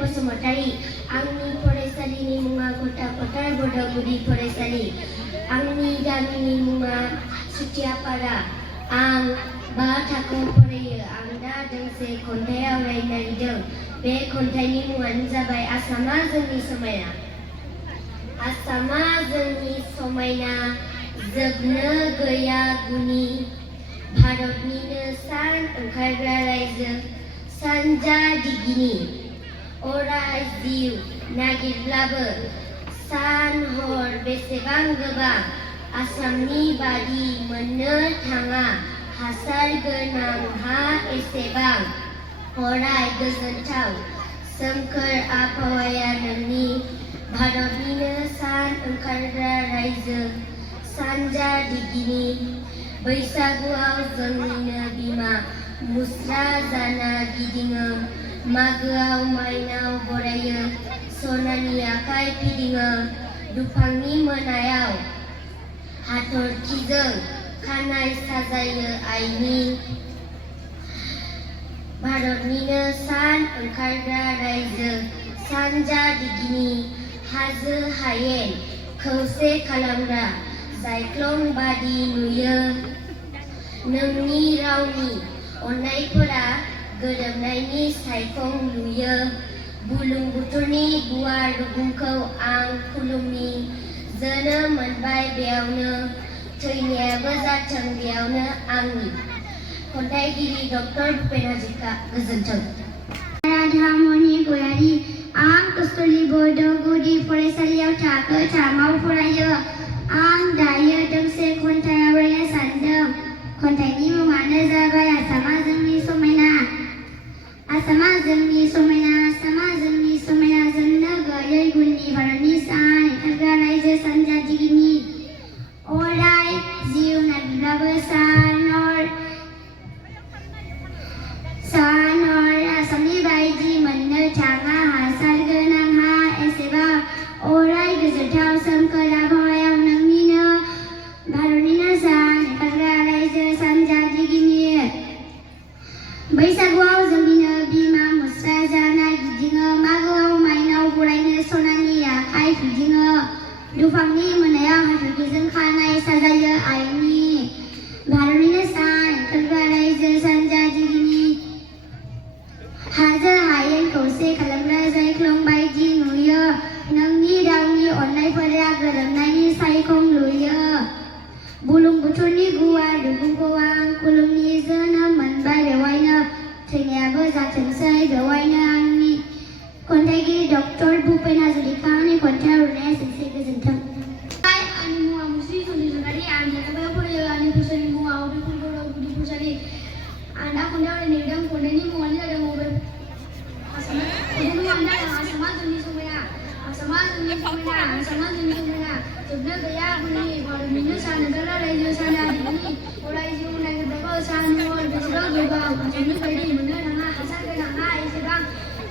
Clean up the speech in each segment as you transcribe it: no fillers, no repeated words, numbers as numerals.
बसुमतारी आंनि फरायसालिनि मुङा गथाफोथार बड'गुदि फरायसालि आंनि गामिनि मुङा सुथियापारा आं 5 थाखोआव फरायो आं दा दोंसे खन्थाइ आवरायनो नागिरदों बे खन्थाइनि मुङानो जाबाय आसामा जोंनि समायना आसामा जोंनि समायना जोबनो गैया गुनि भारतनिनो सान ओंखारग्रा रायजो सानजा दिगिनि अराय जिउ नागिरब्लाबो सान हर बेसेबां गोबां आसामनि बादि मोननो थाङा हासार गोनां हा एसेबां अराय गोजोनथाव सोमखोर आबहावाया नोंनि भारतनिनो सान ओंखारग्रा रायजो सानजा दिगिनि बैसागुआव जोंनिनो बिमा मुस्रा जाना गिदिङो मागोआव माइनाव बरायो सनानि आखाइ फिदिङो दुफांनि मोनायाव हाथरखिजों खानाय साजायो आइनि भारतनिनो सान ओंखारग्रा रायजो सानजा दिगिनि हाजो हायेन खौसे खालामग्रा जायख्लं बादि नुयो नोंनि रावनि अननायफोरा गोरोबनायनि सायखं नुयो बुरलुंबुथुरनि गुवार रुगुंखौ आं खुलुमनि जोनोम मोनबाय बेयावनो थैनायाबो जाथों बेयावनो आंनि खन्थाइगिरि डक्टर भुपेन हाजरिका गोजोन्थों। राधामणि गयारी आं कस्तुरबा बड'गुदि फरायसालियाव थाखो 3आव फरायो आं दायो दोंसे खन्थाइ आवरायनो सानदों खन्थाइनि मुङानो जाबाय आसामा जोंनि समायना आसामा जोंनि समायना आसामा जोंनि समायना जोंनो गैयै गुनि भारतनि सान ओंखारग्रा रायजो सानजा दिगिनि अराय जिउ नागिरब्लाबो सान हर आसामनि बायदि मोननो थाङा हासार गोनां हा एसेबां अराय गोजोनथाव सोमखोर आबहावायाव नोंनिनो भारतनिनो सान ओंखारग्रा रायजो सानजा दिगिनि बैसागुआव जोंनिनो बिमा मुस्रा जाना गिदिङो मागोआव माइनाव बरायनो सनानि आखाइ फिदिङो दुफांनि मोनायाव हाथरखिजों खानाय साजायो आइनि भारतनिनो सान ओंखारग्रा रायजो सानजा दिगिनि हाजो हायेन खौसे खालामग्रा जायख्लं बायदि नुयो नोंनि रावनि अननायफोरा गोरोबनायनि सायखं नुयो बुरलुंबुथुरनि गुवार रुगुंखौ आं खुलुमनि जोनोम मोनबाय बेवहायनो थैनायाबो जाथोंसै बेवहायनो आंनि खन्थाइगिरि डक्टर भुपेन हाजरिकानि खन्थाइ आवरायनाया एसेनोसै गोजोन्थों। आंनि मुङा मुस्रि सन्दिसनारि आं जेनेबायाव फरायो आंनि फरायसालिनि मुङा उदालगुरि बड'गुदि फरायसालि आं दा खन्थाइ आवरायनो नागिरदों खन्थाइनि मुङानो जादों आसामा जोंनि समायना आसामा जोंनि समायना आसामा जोंनि समायना जोबनो गैया गुनि भारतनिनो सान ओंखारग्रा रायजो सानजा दिगिनि अराय जिउ नागिरब्लाबो सान हर बेसेबां गोबां आसामनि बायदि मोननो थाङा हासार गोनां हा एसेबां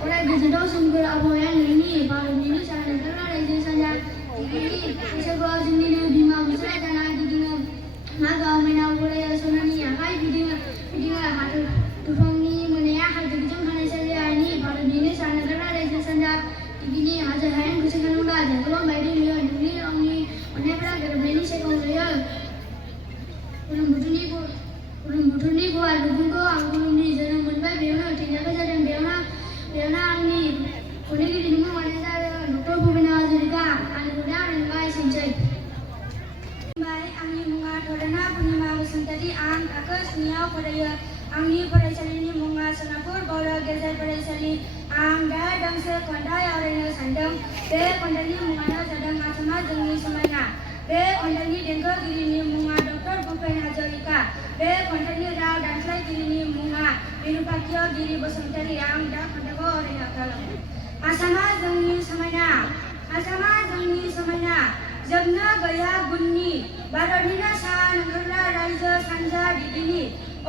अराय गोजोनथाव सोमखोर आबहावाया नोंनि भारतनिनो सान ओंखारग्रा रायजो सानजा दिगिनि बैसागुआव जोंनिनो बिमा मुस्रा जाना गिदिङो मागोआव माइनाव बरायो सनानि आखाइ फिदिङो हाथर दुफांनि मोनाया हाथरखिजों खानाय साजायो आइनि भारतनिनो सान ओंखारग्रा रायजो सानजा दिगिनि हाजो हायेन खौसे खालामग्रा जायख्लं बायदि नुयो नोंनि रावनि अननायफोरा गोरोबनायनि सायखं नुयो बुरलुंबुथुरनि गुवार रुगुंखौ आं खुलुमनि जोनोम मोनबाय बेयावनो थैनायाबो जादों बेयावनो आंनि खन्थाइगिरिनि मुङानो जादों डक्टर भुपेन हाजरिका आंनि खन्थाइ आवरायनाया एसेनोसै। आंनि मुङा धरना पुर्निमा बसुमतारी आं थाखो 7आव फरायो आंनि फरायसालिनि मुङा सोनापुर बर' गेजेर फरायसालि आं दा दोंसे खन्थाइ आवरायनो सानदों बे खन्थाइनि मुङानो जादों आसामा जोंनि समायना बे खन्थाइनि देंखोगिरिनि मुङा डक्टर भुपेन हाजरिका बे खन्थाइनि राव दानस्लायगिरिनि मुङा बिनुपाख्य गिरि बसुमतारी आं दा खन्थाइखौ आवरायनो आखायाव लाबाय। आसामा जोंनि समायना आसामा जोंनि समायना जोबनो गैया गुननि भारतनिनो सान ओंखारग्रा रायजो सानजा दिगिनि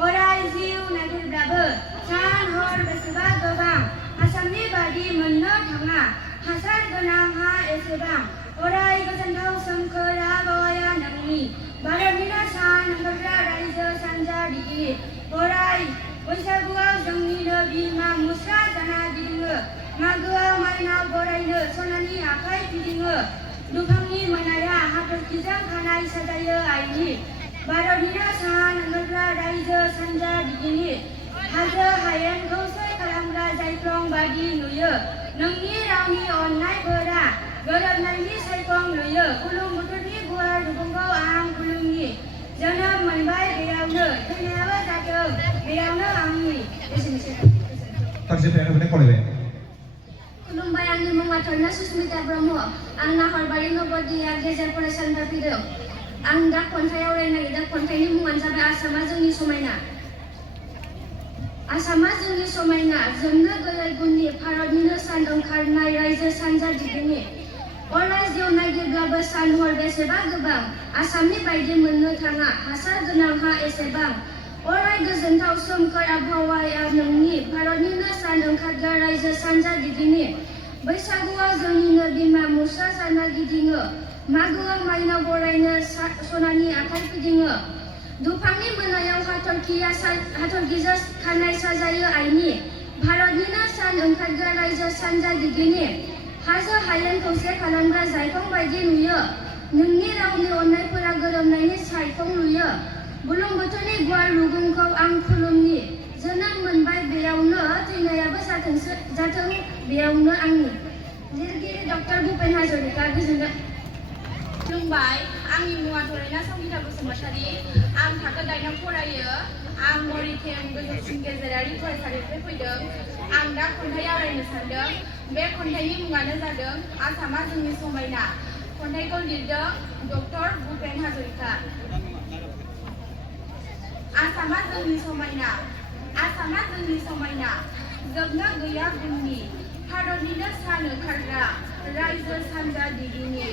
अराय जिउ नागिरब्लाबो सान हर बेसेबा गोबां आसामनि बादि मोननो थाङा हासार गोनां हा एसेबां अराय गोजोनथाव सोमखोर आबहावाया नोंनि भारतनिनो सान ओंखारग्रा रायजो सानजा दिगिनि अराय बैसागुआव जोंनिनो बिमा मुस्रा जाना गिदिङो मागोआव माइनाव बरायनो सनानि आखाइ फिदिङो दुफांनि मोनाया हाथरखिजों खानाय साजायो आइनि भारतनिनो सान ओंखारग्रा रायजो सानजा दिगिनि हाजो हायेन खौसे खालामग्रा जायख्लं बादि नुयो नोंनि रावनि अननायफोरा गोरोबनायनि सायखं नुयो बुरलुंबुथुरनि गुवार रुगुंखौ आं खुलुमनि जोनोम मोनबाय बेयावनो थैनायाबो जाथों बेयावनो आंनि एसेनोसै खुलुमबाय आंनि मुङा धर्ना सुस्मिता ब्रह्म आं नाहरबारि नबोदिया गेजेर फरायसालिनिफ्राय फैदों आं दा खन्थाइ आवरायनो नागिरदों खन्थाइनि मुङानो जाबाय आसामा जोंनि समायना आसामा जोंनि समायना जोंनो गैयै गुननि भारतनिनो सान ओंखारनाय रायजो सानजा दिगनि अराय जिउ नागिरब्लाबो सान हर बेसेबा गोबां आसामनि बायदि मोननो थाङा हासार गोनां हा एसेबां अराय गोजोनथाव सोमखोर आबहावाया नोंनि भारतनिनो सान ओंखारग्रा रायजो सानजा दिगनि बैसागुआव जोंनिनो बिमा मुस्रा जाना गिदिङो मागोआव माइनाव बरायनो सनानि आखाइ फिदिङो दुफांनि मोनायाव हाथरखिजों खानाय साजायो आइनि भारतनिनो सान ओंखारग्रा रायजो सानजा दिगनि हाजो हायेन खौसे खालामग्रा जायख्लं बायदि नुयो नोंनि रावनि अननायफोरा गोरोबनायनि सायखं नुयो बुरलुंबुथुरनि गुवार रुगुंखौ आं खुलुमनि जोनोम मोनबाय बेयावनो थैनायाबो जाथों बेयावनो आंनि लिरगिरि डक्टर भुपेन हाजरिका गोजोनथों खुलुमबाय आंनि मुङा धरेना संगिता बसुमतारी आं थाखो 8आव फरायो आं मरिकेम गोजौसिन गेजेरारि फरायसालिनिफ्राय फैदों आं दा खन्थाइ आवरायनो सानदों बे खन्थाइनि मुङानो जादों आसामा जोंनि समायना खन्थाइखौ लिरदों डक्टर भुपेन हाजरिका आसामा जोंनि समायना जोबनो गैया गुननि भारतनिनो सान ओंखारग्रा रायजो सानजा दिगिनि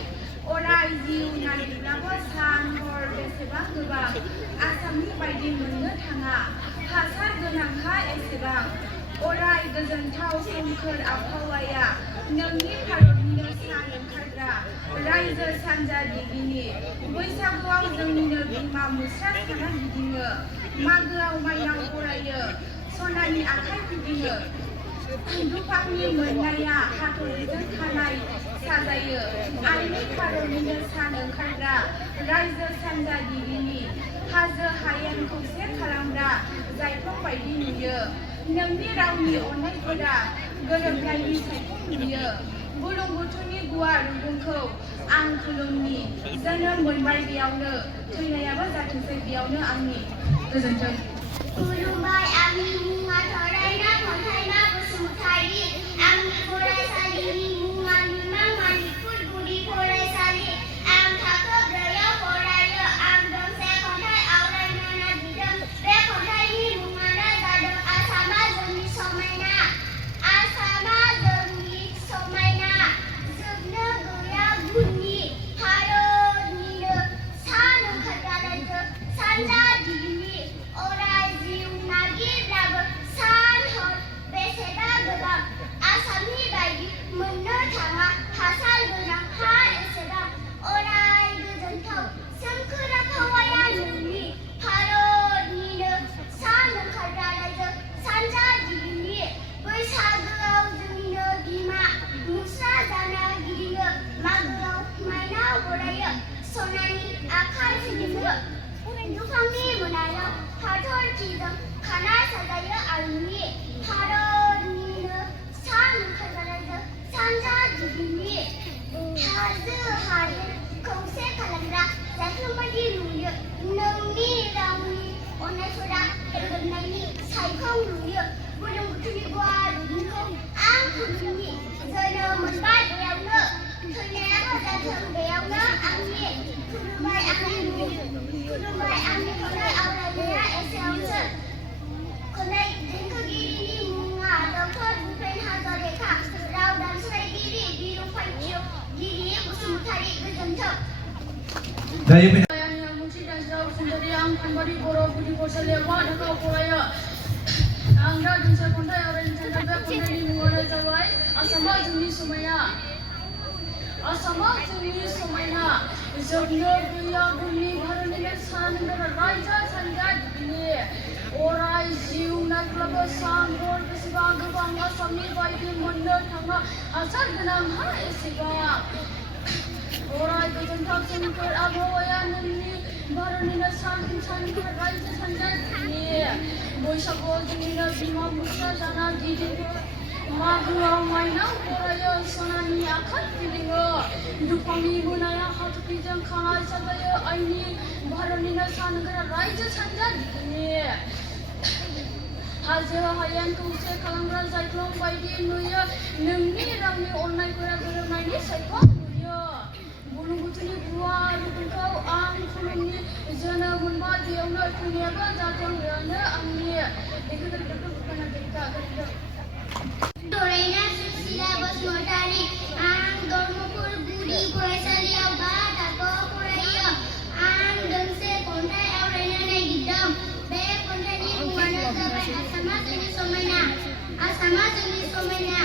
अराय जिउ नागिरब्लाबो सान हर बेसेबां गोबां आसामनि बायदि मोननो थाङा हासार गोनां हा एसेबां अराय गोजोनथाव सोमखोर आबहावाया नोंनि भारतनिनो सान ओंखारग्रा रायजो सानजा दिगिनि बैसागुआव जोंनिनो बिमा मुस्रा जाना गिदिङो मागोआव माइनाव बरायो सनानि आखाइ फिदिङो दुफांनि मोननाया हाथरखिजों खानाय साजायो आइनि भारतनिनो सान ओंखारग्रा रायजो सानजा दिगिनि हाजो हायेन खौसे खालामग्रा जायख्लं बायदि नुयो नोंनि रावनि अननायफोरा गोरोबनायनि सायखं नुयो बुरलुंबुथुरनि गुवार रुगुंखौ आं खुलुमनि जोनोम मोनबाय बेयावनो थैनायाबो जाथोंसै बेयावनो आंनि गोजोनथों खुलुमबाय आंनि मुङा धरेना खन्थाइमा बसुमतारी आंनि फरायसालिनि मुङा मिमां मानिकपुर गुदि फरायसालि आं थाखो 4आव फरायो आं दोंसे खन्थाइ आवरायनो नागिरदों बे खन्थाइनि मुङानो जादों आसामा जोंनि समायना जोबनो गैया गुननि भारतनिनो सान ओंखारग्रा रायजो सानजा दिगनि अराय जिउ नागिरब्लाबो सान हर बेसेबा गोबां आसामनि बायदि मोननो थाङा हासार गोनां हा एसेबां अराय गोजोनथाव सोमखोर आबहावाया नोंनि भारतनिनो सान ओंखारग्रा रायजो सानजा दिगनि बैसागोआव जोंनिनो बिमा मुस्रा जाना गिदिङो मागोआव माइनाव बरायो सनानि आखाइ फिदिङो दुफांनि मोनायाव हाथरखिजों खानाय साजायो आइनि भारतनिनो सान ओंखारग्रा रायजो सानजा दिगनि हाजो हायेन खौसे खालामग्रा जायख्लं बायदि नुयो नोंनि रावनि अननायफोरा गोरोबनायनि सायखं नुयो बुरलुंबुथुरनि गुवार रुगुंखौ आं खुलुमनि जोनोम मोनबाय बेयावनो थैनायाबो जाथों बेयावनो आंनि खुलुमबाय आंनि खन्थाइ आवरायनाया एसेयावसो खन्थाइ देंखोगिरिनि मुङा डक्टर भुपेन हाजरिका राव दानस्लायगिरि बिरुंसारगिरि बसुमतारी गोजोनथों आंनि मुंथि दानस्राव बसुमतारी आं खानबारि बर' गुदि फरायसालियाव बा थाखोआव फरायो आं दा दोंसे खन्थाइ आवरायनो सानदों बे खन्थाइनि मुङानो जाबाय आसामा जोंनि समायना जोबनो गैया गुननि भारतनिनो सान ओंखारग्रा रायजो सानजा दिगनि अराय जिउ नागिरब्लाबो सान हर बेसेबा गोबां आसामनि बायदि मोननो थाङा हासार गोनां हा एसेबां अराय गोजोनथाव सोमखोर आबहावाया नोंनि भारतनिनो सानखोर रायजो सानजानि बैसागुआव जोंनिनो बिमा बिफा जाना गिदिर मागोआव माइनाव बरायो सनानि आखाइ फिदिङो दुफांनि मोनाया हाथरखिजों खानाय साजायो आइनि भारतनिनो सानखोर रायजो सानजानि हाजो हायेन खौसे खालामग्रा जायख्लं बायदि नुयो नोंनि रावनि अननायफोरा गोरोबनायनि सायखं नुयो बुरलुंबुथुरनि गुवार रुगुंखौ आं खुलुमनि जोनोम मोनबाय बेयावनो थैनायाबो जाथों बेयावनो आंनि Dorena Susila Basumatari Ang Dormopur Budi Faraisaliyaw 3 थाखोआव फरायो आं दोंसे खन्थाइ आवरायनो नागिरदों बे खन्थाइनि मुङानो जाबाय आसामा जोंनि समायना आसामा जोंनि समायना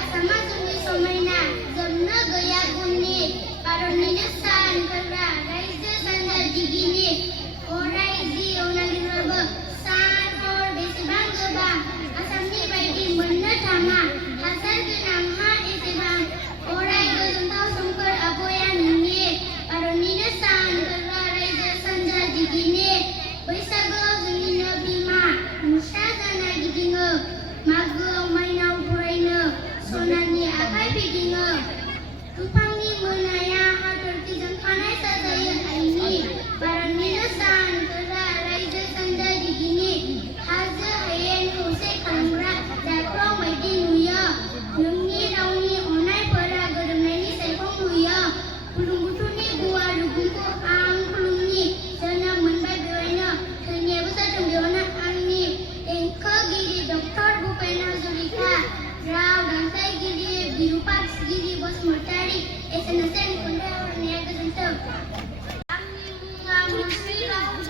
आसामा जोंनि समायना जोबनो गैया गुननि भारतनिनो सानखोरा रायजो सानजा दिगिनि अराय जिउनागिरबाबो सान हर बेसेबां गोबां आसामनि बायदि मोननो थाङा हासार गोनां हा एसेबां अराय गोजोनथाव सोमखोर आबहावाया नोंनि भारतनिनो सानखोरा रायजो सानजा दिगिनि बैसागोआव जोंनिनो बिमा मुसा जाना गिदिङो मागोआव माइनाव बरायनो सनानि आखाइ फिदिङो दुफांनि मोनाया हाथरखिजों खानाय साजायो आइनि भारतनिनो सानखोरा रायजो सानजा दिगिनि हाजो हायेन खौसे खालामग्रा जायख्लं बायदि नुयो नोंनि रावनि अननायफोरा गोरोबनायनि सायखं नुयो बुरलुंबुथुरनि गुवार रुगुंखौ आं खुलुमनि जोनोम मोनबाय बेवहायनो थैनायाबो जाथों बेयावनो आंनि देंखोगिरि डक्टर भुपेन हाजरिका राव दानस्लायगिरि बिरुपाक्षगिरि बसुमतारी एसेनोसै खन्थाइ आवरायनाया गोजोन्थों आंनि मुङा मुस्रि राव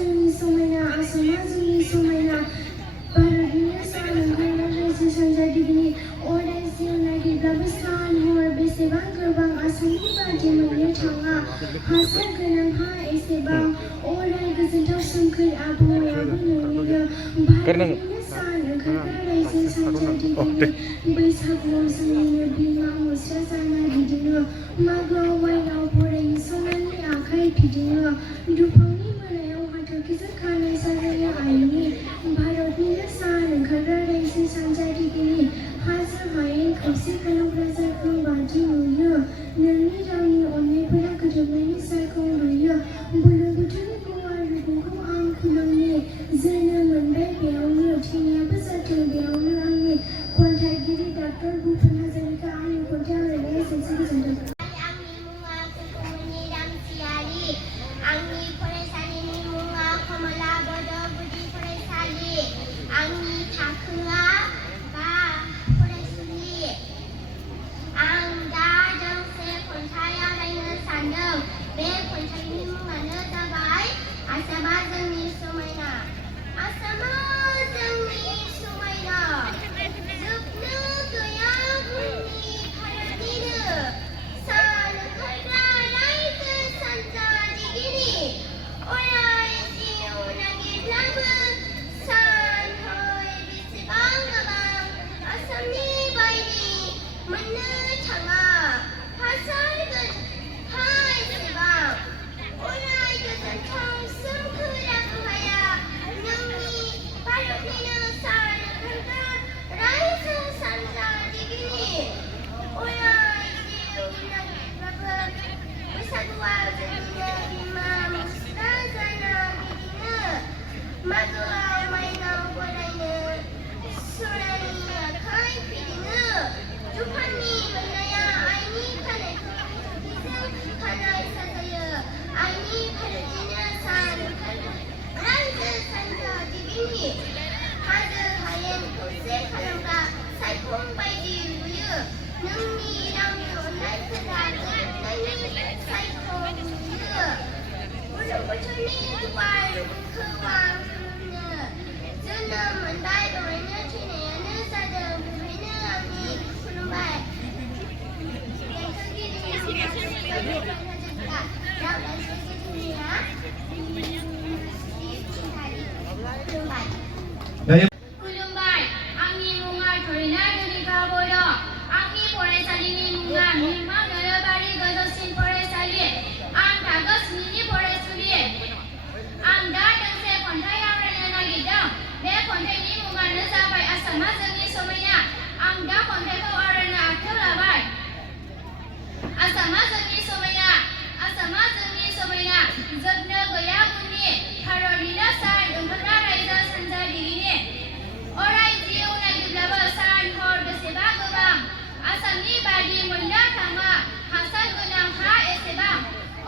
जोंनि समायना आसामा जोंनि समायना भारतनिनो सान ओंखारग्रा रायजो सानजारिनि अराय जिउ नागिरब्लाबो सान हर बेसेबां गोबां आसामनि बादि मोननो थाङा हासार गोनां हा एसेबां अराय गोजोनथाव सोमखोर आबहावायाबो नोंनिनो भारतनिनो सान ओंखारग्रा रायजो सानजारिनि बैसागुआव जोंनिनो बिमा मुस्रा जाना गिदिङो मागोआव माइनाव बरायनो सनानि आखाइ फिदिङो दुफांनि मोनायाव हाथरखिजों खानाय साजायो आइनि भारतनिनो सान ओंखारग्रा रायजो सानजारिनि हाजो हायेन खौसे खालामग्रा जायखौ बादि नुयो नोंनि रावनि अननायफोरा गोरोबनायनि जायखौ नुयो बुरलुंबुथुरनि गुवार रुगुंखौ आं खुलुमनि जोनोम मोनबाय बेयावनो थैनायाबो जाथों बेयावनो आंनि खन्थाइगिरि डक्टर भुपेन हाजरिका आंनि खन्थाइ आवरायनाया एसेनोसै गोजोन्थों। आंनि मुङा खुलुमनि रामसियारि आंनि फरायसालिनि मुङा कमला बड' गुदि फरायसालि आंनि थाखोआ 5 फरायसुलि आं दा दोंसे खन्थाइ आवरायनो सानदों बे खन्थाइनि मुङानो जाबाय आसामा जोंनि समायना आसामा जोंनि समायना जोबनो गैया गुननि भारतनिनो सान ओंखारग्रा रायजो सानजारिगिरि अराय जिउ नागिरब्लाबो सान हर बेसेबां गोबां आसामनि बायदि मोननो थाङा हासार हा एसेबां अराय गोजोनथाव सोमखोर आबहावाया नोंनि भारतनिनो सान ओंखारग्रा रायजो सानजारिगिरि अराय जिउ नागिरब्लाबो बैसागुआव जोंनिनो बिमा मुस्रा जाना गिदिङो मागोआव माइनाव बरायनो सनानि आखाइ फिदिङो दुफांनि मोननाया आइनि खानायखौ हाथरखिजों खानाय साजायो आइनि भारतनिनो सान ओंखारग्रा रायजो सानजारिगिरि हाजो हायेन खौसे खालामग्रा सायखं बायदि नुयो नोंनि रावनि अननायफोरा गोरोबनायनि सायखं नुयो बुरलुंबुथुरनि गुवार रुगुंखौ आं खुलुमनो जोनोम मोनबाय बेवहायनो थैनायानो जादों बेवहायनो आंनि खुलुमबाय देंखोगिरि राव रायज्लायगिरिया खुलुमबाय खुलुमबाय आंनि मुङा धरिना धनिका बर' आंनि फरायसालिनि मुङा मिमा नोलोबारि गोजौसिन फरायसालि आं थाखो 7 नि फरायसुलि आं दा दोंसे खन्थाइ आवरायनो नागिरदों बे खन्थाइनि मुङानो जाबाय आसामा जोंनि समायना आं दा खन्थाइखौ आवरायनो आखायाव लाबाय आसामा जोंनि समायना आसामा जोंनि समायना जोबनो गैया गुननि भारतनिनो सान ओंखारग्रा रायजो सानजारिगिरि अराय जिउ नागिरब्लाबो सान हर बेसेबा गोबां आसामनि बादि मोननो थाङा हासार गोनां हा एसेबां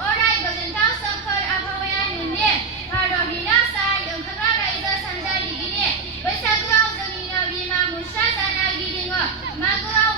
अराय गोजोनथाव सोमखोर आबहावाया नोंनि भारतनिनो सान ओंखारग्रा रायजो सानजारिगिरि बैसागुआव जोंनिनो बिमा मुस्रा जाना गिदिङो मागोआव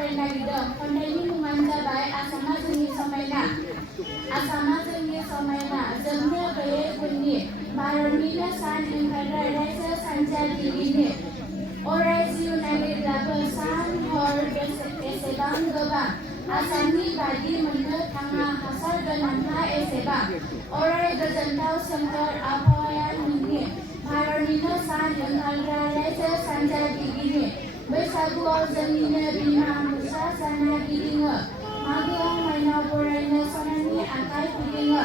आवरायनो नागिरदों। खन्थाइनि मुङानो जाबाय आसामा जोंनि समायना। आसामा जोंनि समायना, जोबनो गैयै गुननि, भारतनिनो सान ओंखारग्रा रायजो सानजागिरिनि। अराय जिउ नागिरब्लाबो सान हर एसेबां गोबां, आसामनि बादि मोननो थाङा हासार गोनां हा एसेबां। अराय गोजोनथाव सोमखोर आबहावाया नोंनि, भारतनिनो सान ओंखारग्रा रायजो सानजागिरिनि। बैसागुआव जोंनिनो बिमा मुस्रा साना गिदिङो, मागोआव माइनाव बरायनो सनानि आखाइ फिदिङो।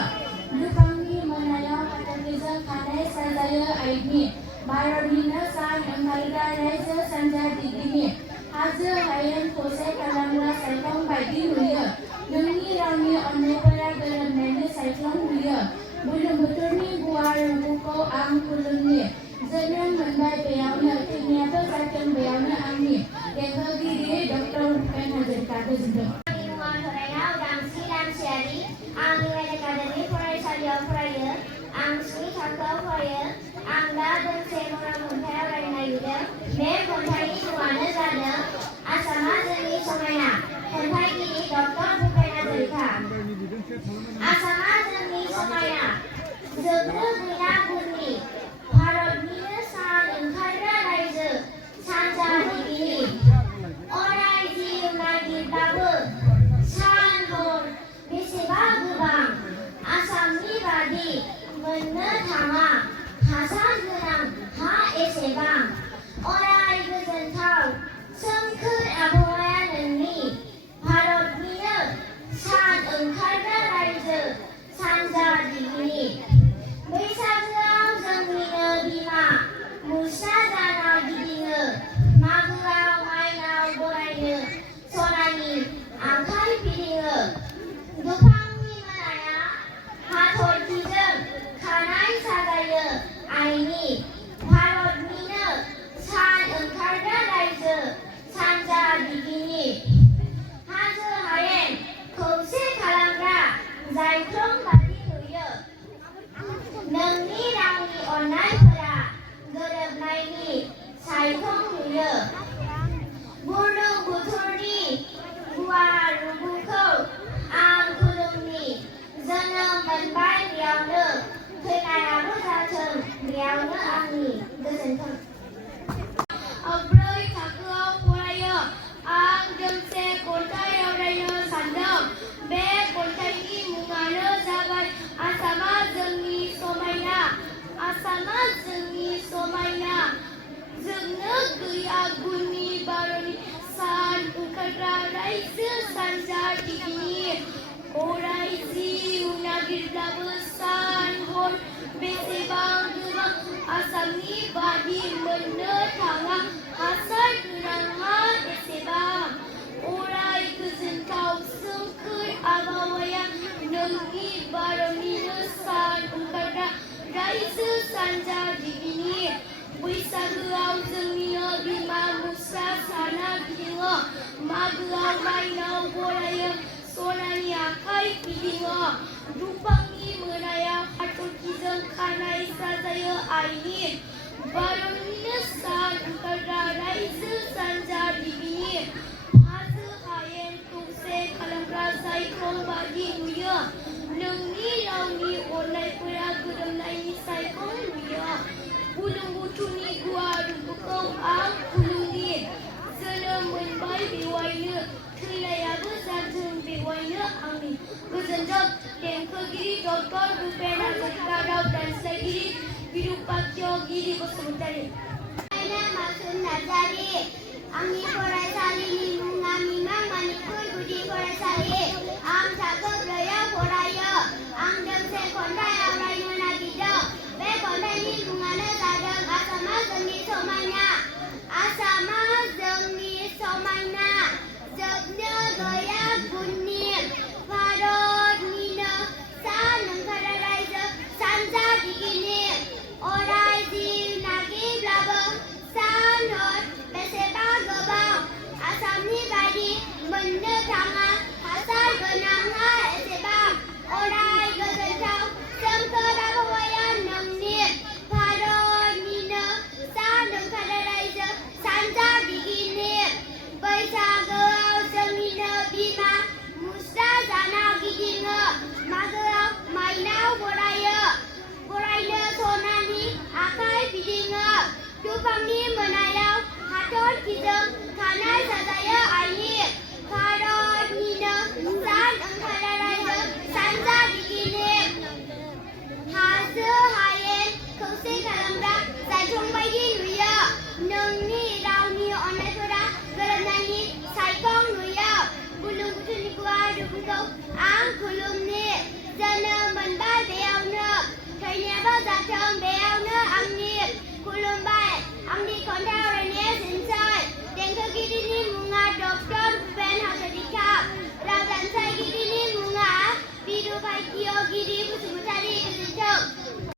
दुफांनि मोनायाव हाथरखिजों खानाय साजायो आइनि, भारतनिनो सान ओंखारग्रा रायजो सानजागिरिनि। हाजो हायेन खौसे खालामग्रा सायख्लं बायदि नुयो, नोंनि रावनि अननायफोरा गोरोबनायनि सायख्लं नुयो। बुरलुंबुथुरनि गुवार रुगुंखौ आं खुलुमनि, जोनोम मोनबाय बेयावनो, थैनायाबो जाथों बेयावनो आंनि। देंखोगिरि डक्टर भुपेन हाजरिका। गोजोन्थों। आंनि मुङा थरायना उदांस्रि दानसेयारि। आं इंराज एकाडेमि फरायसालियाव फरायो। आं 7 थाखोआव फरायो। आं दा दोंसे मनो खन्थाइ आवरायनो नागिरदों। बे खन्थाइनि मुङानो जादों आसामा जोंनि समायना। खन्थाइगिरि डक्टर भुपेन हाजरिका। आसामा जोंनि समायना, जोबनो गैया गुननि, भारतनिनो सान ओंखारग्रा रायजो सानजागिरिनि। अराय जिउ नागिरब्लाबो सान हर बेसेबा गोबां, आसामनि बादि मोननो थाङा हासार गोनां हा एसेबां। अराय गोजोनथाव सोमखोर आबहावाया नोंनि, भारतनिनो सान ओंखारग्रा रायजो सानजागिरिनि। बैसागोआव जोंनिनो बिमा मुस्रा जाना गिदिङो, मागोआव माइनाव बरायनो सनानि आखाइ फिदिङो। दुफांनि मोनायाव हाथरखिजों खानाय साजायो आइनि, भारतनिनो सान ओंखारग्रा रायजो सानजागिरिनि। हाजो हायेन खौसे खालामग्रा जायख्लं बादि नुयो, नोंनि रावनि अननायफोरा गोरोबनायनि सायख्लं नुयो। बुरलुंबुथुरनि गुवार रुगुंखौ आं खुलुमनि, जोनोम मोनबाय बेयावनो, थैनायाबो जाथों बेयावनो आंनि। गोजोन्थों। 4 थाखोआव फरायो। आं दोंसे खन्थाइ आवरायनो सानदों। बे खन्थाइनि मुङानो जाबाय आसामा जोंनि समायना। आसामा जोंनि समायना, जोबनो गैया गुननि, भारतनि सान ओंखारग्रा रायजो सानजागिरिनि। अराय जिउ नागिरब्लाबो सान हर बेसेबां गोबां, आसामनि बादि मोननो थाङा हासार गोनां हा एसेबां। अराय गोजोनथाव सोमखोर आबहावाया नोंनि, भारतनिनो सान ओंखारग्रा रायजो सानजागिरिनि। बैसागोआव जोंनिनो बिमा मुस्रा साना गिदिङो, मागोआव माइनाव बरायो सनानि आखाइ फिदिङो। दुफांनि मोनायाव हाथरखिजों खानाय साजायो आइनि, भारतनिनो सान ओंखारग्रा रायजो सानजागिरिनि। हाजो हायेन खौसे खालामग्रा सायख्लं बादि नुयो, नोंनि रावनि अननायफोरा गोरोबनायनि सायख्लं नुयो। बुरलुंबुथुरनि गुवार रुगुंखौ आं खुलुमनि, जोनोम मोनबाय बेवहायनो, थैनायाबो जाथों बेवहायनो आंनि। गोजोन्थों। देंखोगिरि डक्टर भुपेन हाजरिका। राव दानस्लायगिरि बिरुपाक्ष गिरि बसुमतारी। मासुम नार्जारि। आंनि फरायसालिनि मुङा मिमां माणिपुर गुदि फरायसालि। आं थाखो 4आव फरायो। आं दोंसे खन्थाइ आवरायनो नागिरदों। बे खन्थाइनि मुङानो जादों आसामा जोंनि समायना। आसामा जोंनि समायना, जोबनो गैया गुननि, भारतनिनो सान ओंखारग्रा रायजो सानजागिरिनि। अराय जिउ नागिरब्लाबो सान हर बेसेबा गोबां, आसामनि बादि मोननो थाङा हासार गोनां हा एसेबां। अराय गोजोनथाव सोमखोर आबहावाया नोंनि, भारतनिनो सान ओंखारग्रा रायजो सानजागिरिनि। बैसागोआव बयनियाबो जाथों बेयावनो आंनि खुलुमबाय आंनि